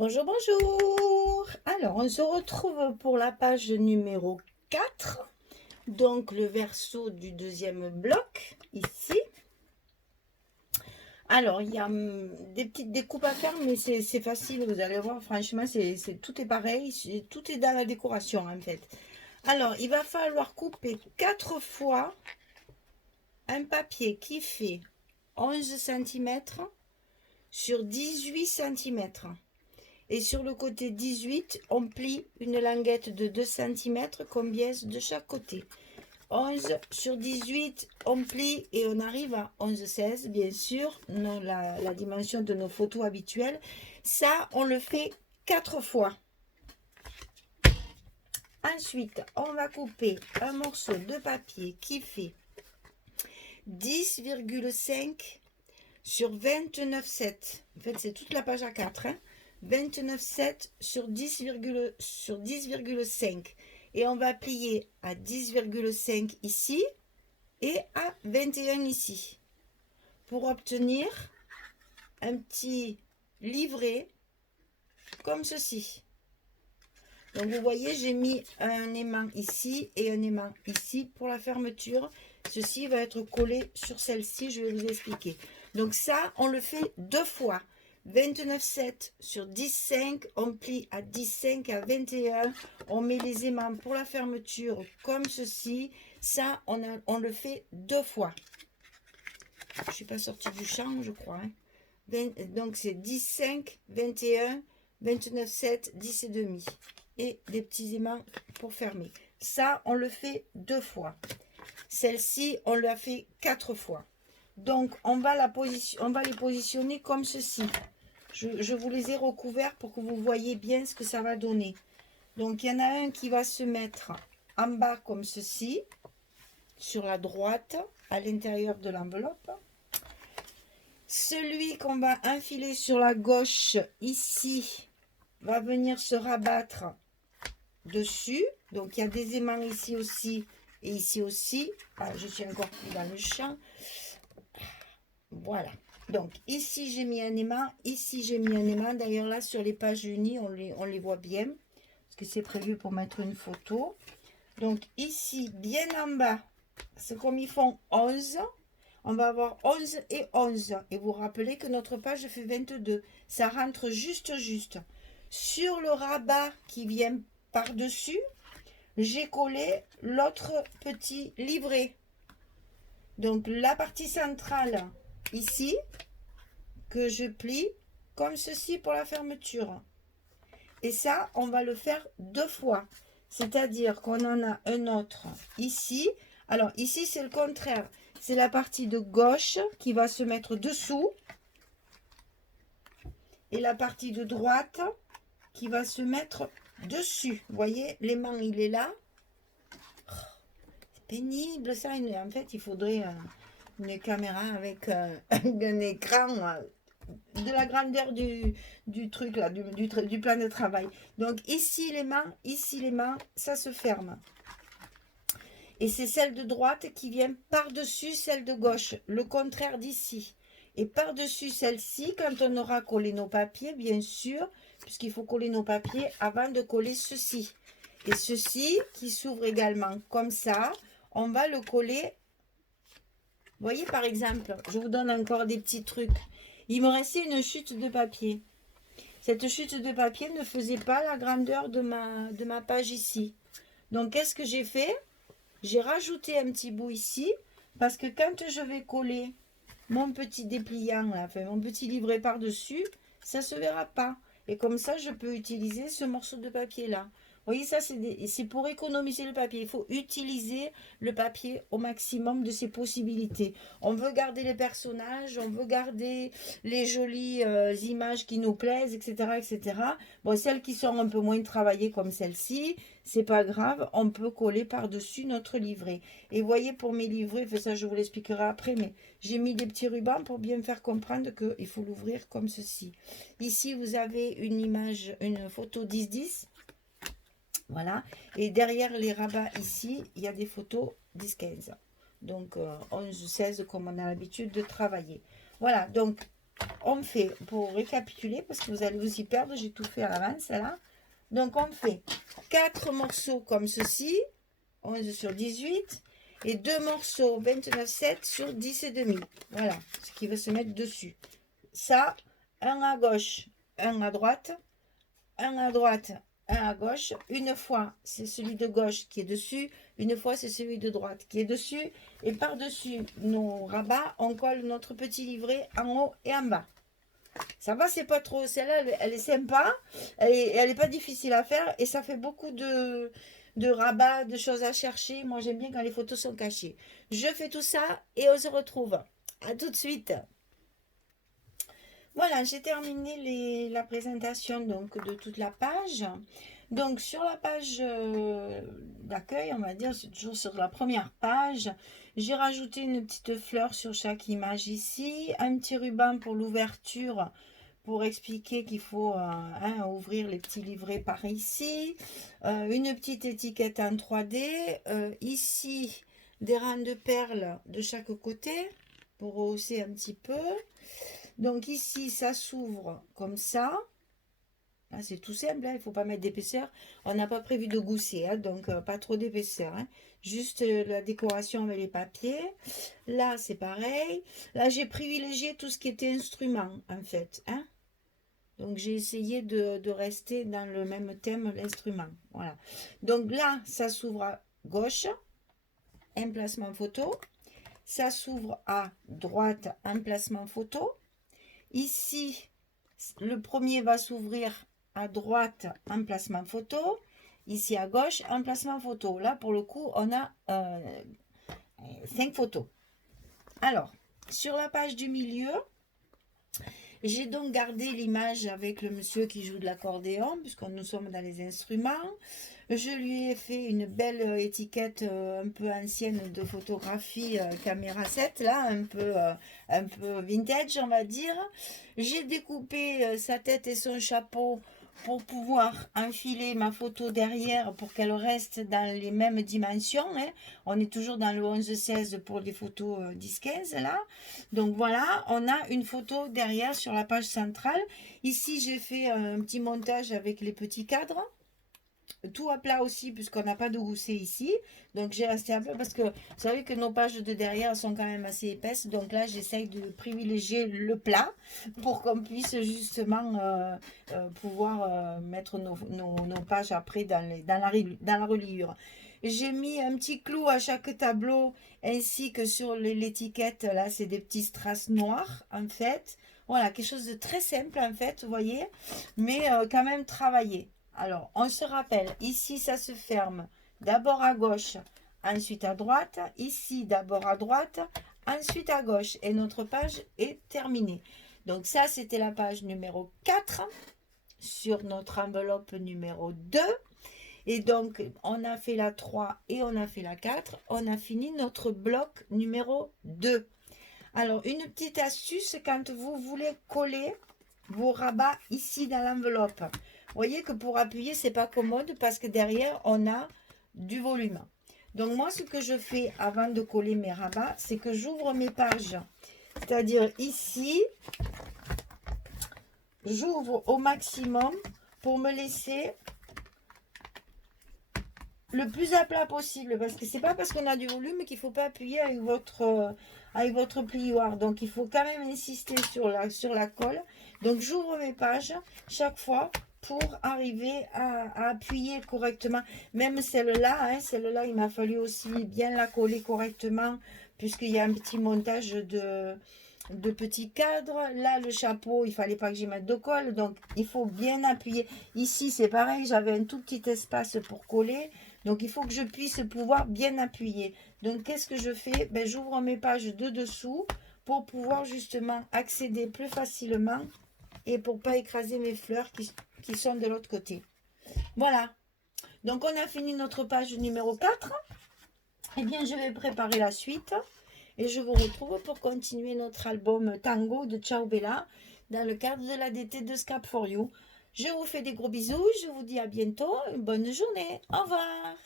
Bonjour, bonjour. Alors, on se retrouve pour la page numéro 4. Donc, le verso du deuxième bloc, ici. Alors, il y a des petites découpes à faire, mais c'est facile, vous allez voir. Franchement, tout est pareil. Tout est dans la décoration, en fait. Alors, il va falloir couper 4 fois un papier qui fait 11 cm sur 18 cm. Et sur le côté 18, on plie une languette de 2 cm comme biais de chaque côté. 11 sur 18, on plie et on arrive à 11,16, bien sûr, la dimension de nos photos habituelles. Ça, on le fait 4 fois. Ensuite, on va couper un morceau de papier qui fait 10,5 sur 29,7. En fait, c'est toute la page A4, hein. 29,7 sur 10,5 et on va plier à 10,5 ici et à 21 ici pour obtenir un petit livret comme ceci. Donc vous voyez, j'ai mis un aimant ici et un aimant ici pour la fermeture. Ceci va être collé sur celle-ci, je vais vous expliquer. Donc ça, on le fait 2 fois. 29,7 sur 10,5, on plie à 10,5 à 21, on met les aimants pour la fermeture comme ceci. Ça, on le fait 2 fois. Je ne suis pas sortie du champ, je crois. Hein. Donc c'est 10,5, 21, 29,7, 10 et demi. Et des petits aimants pour fermer. Ça, on le fait 2 fois. Celle-ci, on l'a fait 4 fois. Donc, on va les positionner comme ceci. Je vous les ai recouverts pour que vous voyez bien ce que ça va donner. Donc, il y en a un qui va se mettre en bas comme ceci, sur la droite, à l'intérieur de l'enveloppe. Celui qu'on va enfiler sur la gauche, ici, va venir se rabattre dessus. Donc, il y a des aimants ici aussi et ici aussi. Ah, je suis encore plus dans le champ. Voilà. Donc, ici, j'ai mis un aimant. Ici, j'ai mis un aimant. D'ailleurs, là, sur les pages unies, on les voit bien. Parce que c'est prévu pour mettre une photo. Donc, ici, bien en bas, c'est comme ils font 11. On va avoir 11 et 11. Et vous rappelez que notre page fait 22. Ça rentre juste. Sur le rabat qui vient par-dessus, j'ai collé l'autre petit livret. Donc, la partie centrale, ici, que je plie comme ceci pour la fermeture. Et ça, on va le faire 2 fois. C'est-à-dire qu'on en a un autre ici. Alors, ici, c'est le contraire. C'est la partie de gauche qui va se mettre dessous. Et la partie de droite qui va se mettre dessus. Vous voyez, l'aimant, il est là. C'est pénible, ça. En fait, il faudrait une caméra avec un écran de la grandeur du truc là, du plan de travail. Donc ici les mains, ça se ferme. Et c'est celle de droite qui vient par-dessus celle de gauche, le contraire d'ici. Et par-dessus celle-ci, quand on aura collé nos papiers, bien sûr, puisqu'il faut coller nos papiers avant de coller ceci. Et ceci, qui s'ouvre également comme ça, on va le coller. Vous voyez, par exemple, je vous donne encore des petits trucs. Il me restait une chute de papier. Cette chute de papier ne faisait pas la grandeur de ma page ici. Donc, qu'est-ce que j'ai fait? J'ai rajouté un petit bout ici, parce que quand je vais coller mon petit dépliant, là, enfin mon petit livret par-dessus, ça ne se verra pas. Et comme ça, je peux utiliser ce morceau de papier-là. Vous voyez, ça, c'est pour économiser le papier. Il faut utiliser le papier au maximum de ses possibilités. On veut garder les personnages, on veut garder les jolies images qui nous plaisent, etc., etc. Bon, celles qui sont un peu moins travaillées comme celle-ci, c'est pas grave, on peut coller par-dessus notre livret. Et vous voyez, pour mes livrets, ça je vous l'expliquerai après, mais j'ai mis des petits rubans pour bien faire comprendre qu'il faut l'ouvrir comme ceci. Ici, vous avez une image, une photo 10-10. Voilà. Et derrière les rabats ici, il y a des photos 10-15. Donc 11-16 comme on a l'habitude de travailler. Voilà. Donc on fait, pour récapituler, parce que vous allez vous y perdre, j'ai tout fait à l'avance là. Donc on fait 4 morceaux comme ceci, 11 sur 18, et 2 morceaux 29,7 sur 10 et demi. Voilà, ce qui va se mettre dessus. Ça, un à gauche, un à droite, un à droite, un à gauche. Une fois, c'est celui de gauche qui est dessus. Une fois, c'est celui de droite qui est dessus. Et par-dessus nos rabats, on colle notre petit livret en haut et en bas. Ça va, c'est pas trop. Celle-là, elle est sympa. Elle est pas difficile à faire. Et ça fait beaucoup de rabats, de choses à chercher. Moi, j'aime bien quand les photos sont cachées. Je fais tout ça et on se retrouve. À tout de suite. Voilà, j'ai terminé la présentation donc de toute la page. Donc sur la page d'accueil, on va dire, c'est toujours sur la première page, j'ai rajouté une petite fleur sur chaque image ici, un petit ruban pour l'ouverture, pour expliquer qu'il faut ouvrir les petits livrets par ici, une petite étiquette en 3D, ici des rangs de perles de chaque côté, pour rehausser un petit peu. Donc ici, ça s'ouvre comme ça. Là, c'est tout simple, hein, il ne faut pas mettre d'épaisseur. On n'a pas prévu de gousser, hein, donc pas trop d'épaisseur. Hein. Juste la décoration avec les papiers. Là, c'est pareil. Là, j'ai privilégié tout ce qui était instrument, en fait. Hein. Donc, j'ai essayé de rester dans le même thème, l'instrument. Voilà. Donc là, ça s'ouvre à gauche, emplacement photo. Ça s'ouvre à droite, emplacement photo. Ici, le premier va s'ouvrir à droite, emplacement photo. Ici à gauche, emplacement photo. Là, pour le coup, on a 5 photos. Alors, sur la page du milieu, j'ai donc gardé l'image avec le monsieur qui joue de l'accordéon, puisque nous sommes dans les instruments. Je lui ai fait une belle étiquette un peu ancienne de photographie caméra 7, là, un peu vintage, on va dire. J'ai découpé sa tête et son chapeau pour pouvoir enfiler ma photo derrière pour qu'elle reste dans les mêmes dimensions. Hein. On est toujours dans le 11-16 pour les photos 10-15 là. Donc voilà, on a une photo derrière sur la page centrale. Ici, j'ai fait un petit montage avec les petits cadres. Tout à plat aussi, puisqu'on n'a pas de gousset ici. Donc j'ai resté un peu parce que vous savez que nos pages de derrière sont quand même assez épaisses. Donc là, j'essaye de privilégier le plat pour qu'on puisse justement pouvoir mettre nos pages après dans la reliure. J'ai mis un petit clou à chaque tableau ainsi que sur l'étiquette. Là, c'est des petits strass noirs en fait. Voilà, quelque chose de très simple en fait, vous voyez, mais quand même travaillé. Alors, on se rappelle, ici, ça se ferme d'abord à gauche, ensuite à droite. Ici, d'abord à droite, ensuite à gauche. Et notre page est terminée. Donc ça, c'était la page numéro 4 sur notre enveloppe numéro 2. Et donc, on a fait la 3 et on a fait la 4. On a fini notre bloc numéro 2. Alors, une petite astuce quand vous voulez coller vos rabats ici dans l'enveloppe. Vous voyez que pour appuyer, c'est pas commode parce que derrière, on a du volume. Donc moi, ce que je fais avant de coller mes rabats, c'est que j'ouvre mes pages. C'est-à-dire ici, j'ouvre au maximum pour me laisser le plus à plat possible. Parce que c'est pas parce qu'on a du volume qu'il ne faut pas appuyer avec votre plioir. Donc il faut quand même insister sur la colle. Donc j'ouvre mes pages chaque fois pour arriver à appuyer correctement. Même celle-là, hein, celle-là, il m'a fallu aussi bien la coller correctement puisqu'il y a un petit montage de petits cadres. Là, le chapeau, il fallait pas que j'y mette de colle. Donc, il faut bien appuyer. Ici, c'est pareil, j'avais un tout petit espace pour coller. Donc, il faut que je puisse pouvoir bien appuyer. Donc, qu'est-ce que je fais? Ben, j'ouvre mes pages de dessous pour pouvoir justement accéder plus facilement et pour pas écraser mes fleurs qui sont de l'autre côté. Voilà. Donc, on a fini notre page numéro 4. Eh bien, je vais préparer la suite. Et je vous retrouve pour continuer notre album Tango de Ciao Bella dans le cadre de la DT de Scrap for You. Je vous fais des gros bisous. Je vous dis à bientôt. Une bonne journée. Au revoir.